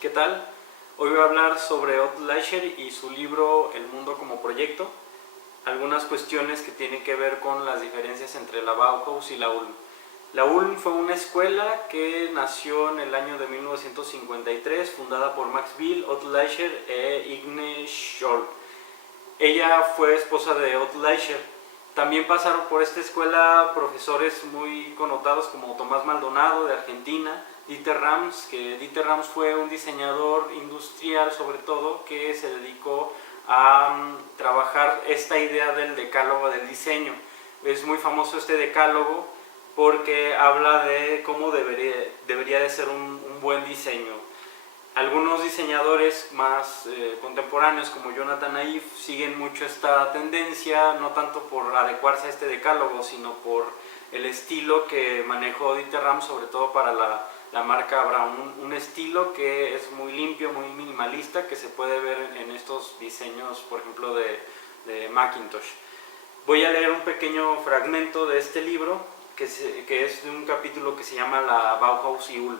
¿Qué tal? Hoy voy a hablar sobre Otto Leischer y su libro El mundo como proyecto, algunas cuestiones que tienen que ver con las diferencias entre la Bauhaus y la Ulm. La Ulm fue una escuela que nació en el año de 1953, fundada por Max Bill, Otto Leischer e Igne Scholl. Ella fue esposa de Otto Leischer. También pasaron por esta escuela profesores muy connotados como Tomás Maldonado de Argentina, Dieter Rams, que Dieter Rams fue un diseñador industrial sobre todo que se dedicó a trabajar esta idea del decálogo del diseño. Es muy famoso este decálogo porque habla de cómo debería de ser un buen diseño. Algunos diseñadores más contemporáneos como Jonathan Ive siguen mucho esta tendencia, no tanto por adecuarse a este decálogo, sino por el estilo que manejó Dieter Rams, sobre todo para la marca Braun, un estilo que es muy limpio, muy minimalista, que se puede ver en estos diseños, por ejemplo, de Macintosh. Voy a leer un pequeño fragmento de este libro, que es de un capítulo que se llama La Bauhaus y Ulm.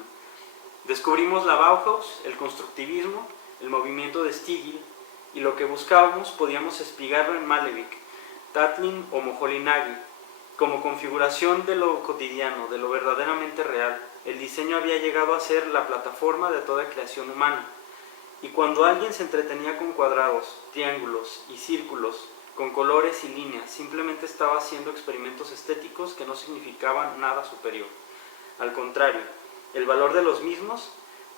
Descubrimos la Bauhaus, el constructivismo, el movimiento de Stiegel, y lo que buscábamos podíamos espigarlo en Malevich, Tatlin o Moholy-Nagy. Como configuración de lo cotidiano, de lo verdaderamente real, el diseño había llegado a ser la plataforma de toda creación humana. Y cuando alguien se entretenía con cuadrados, triángulos y círculos, con colores y líneas, simplemente estaba haciendo experimentos estéticos que no significaban nada superior. Al contrario, el valor de los mismos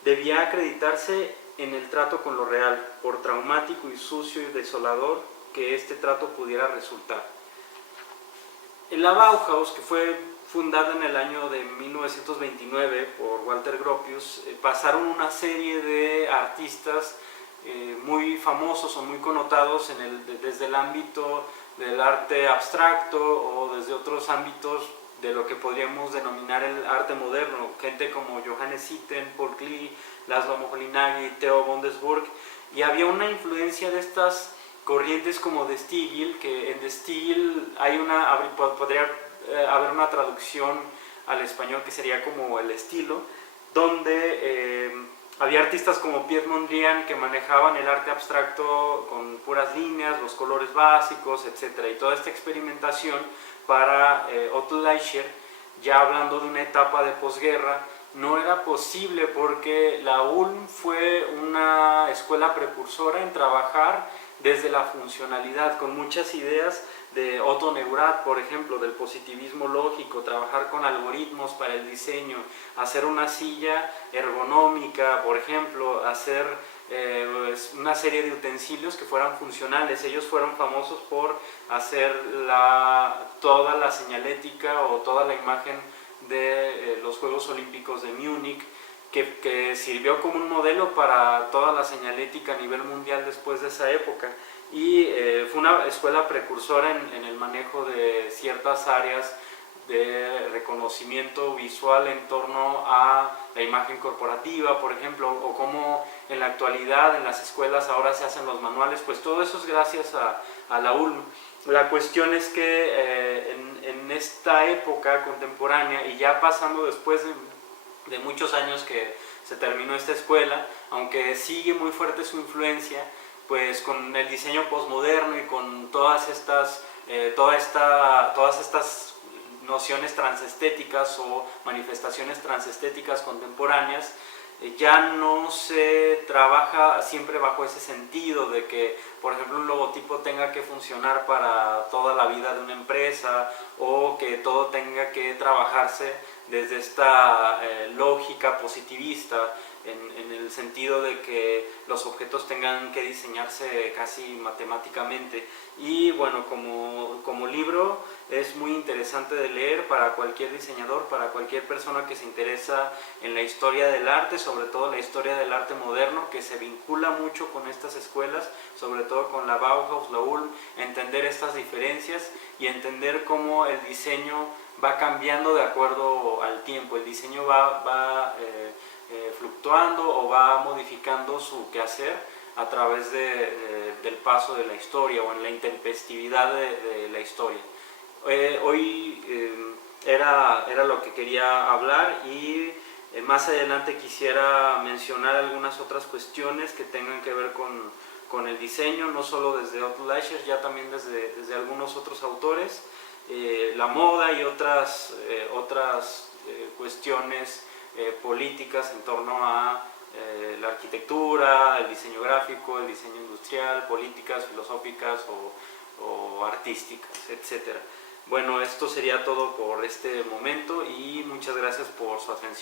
debía acreditarse en el trato con lo real, por traumático y sucio y desolador que este trato pudiera resultar. En la Bauhaus, que fue fundada en el año de 1929 por Walter Gropius, pasaron una serie de artistas muy famosos o muy connotados desde el ámbito del arte abstracto o desde otros ámbitos de lo que podríamos denominar el arte moderno, gente como Johannes Itten, Paul Klee, Laszlo Moholy-Nagy, Theo Bondesburg, y había una influencia de estas corrientes como de Stiegel, que en de Stiegel podría haber una traducción al español que sería como el estilo, donde había artistas como Piet Mondrian que manejaban el arte abstracto con puras líneas, los colores básicos, etc. Y toda esta experimentación para Otto Leischer, ya hablando de una etapa de posguerra, no era posible porque la Ulm fue una escuela precursora en trabajar desde la funcionalidad, con muchas ideas de Otto Neurath, por ejemplo, del positivismo lógico, trabajar con algoritmos para el diseño, hacer una silla ergonómica, por ejemplo, hacer una serie de utensilios que fueran funcionales. Ellos fueron famosos por hacer toda la señalética o toda la imagen de los Juegos Olímpicos de Múnich, que sirvió como un modelo para toda la señalética a nivel mundial después de esa época, y fue una escuela precursora en el manejo de ciertas áreas de reconocimiento visual en torno a la imagen corporativa, por ejemplo, o cómo en la actualidad en las escuelas ahora se hacen los manuales. Pues todo eso es gracias a la Ulm. La cuestión es que en esta época contemporánea, y ya pasando después de muchos años que se terminó esta escuela, aunque sigue muy fuerte su influencia, pues con el diseño postmoderno y con todas estas nociones transestéticas o manifestaciones transestéticas contemporáneas, ya no se trabaja siempre bajo ese sentido de que, por ejemplo, un logotipo tenga que funcionar para toda la vida de una empresa, o que todo tenga que trabajarse desde esta lógica positivista, en el sentido de que los objetos tengan que diseñarse casi matemáticamente. Y bueno, como libro es muy interesante de leer para cualquier diseñador, para cualquier persona que se interesa en la historia del arte, sobre todo la historia del arte moderno, que se vincula mucho con estas escuelas, sobre todo con la Bauhaus, la Ulm, entender estas diferencias y entender cómo el diseño va cambiando de acuerdo al tiempo. El diseño va fluctuando o va modificando su quehacer a través del paso de la historia o en la intempestividad de la historia. Hoy era lo que quería hablar, y Más adelante quisiera mencionar algunas otras cuestiones que tengan que ver con el diseño, no solo desde Otto Leischer, ya también desde algunos otros autores, la moda y otras cuestiones políticas en torno a la arquitectura, el diseño gráfico, el diseño industrial, políticas, filosóficas o artísticas, etc. Bueno, esto sería todo por este momento y muchas gracias por su atención.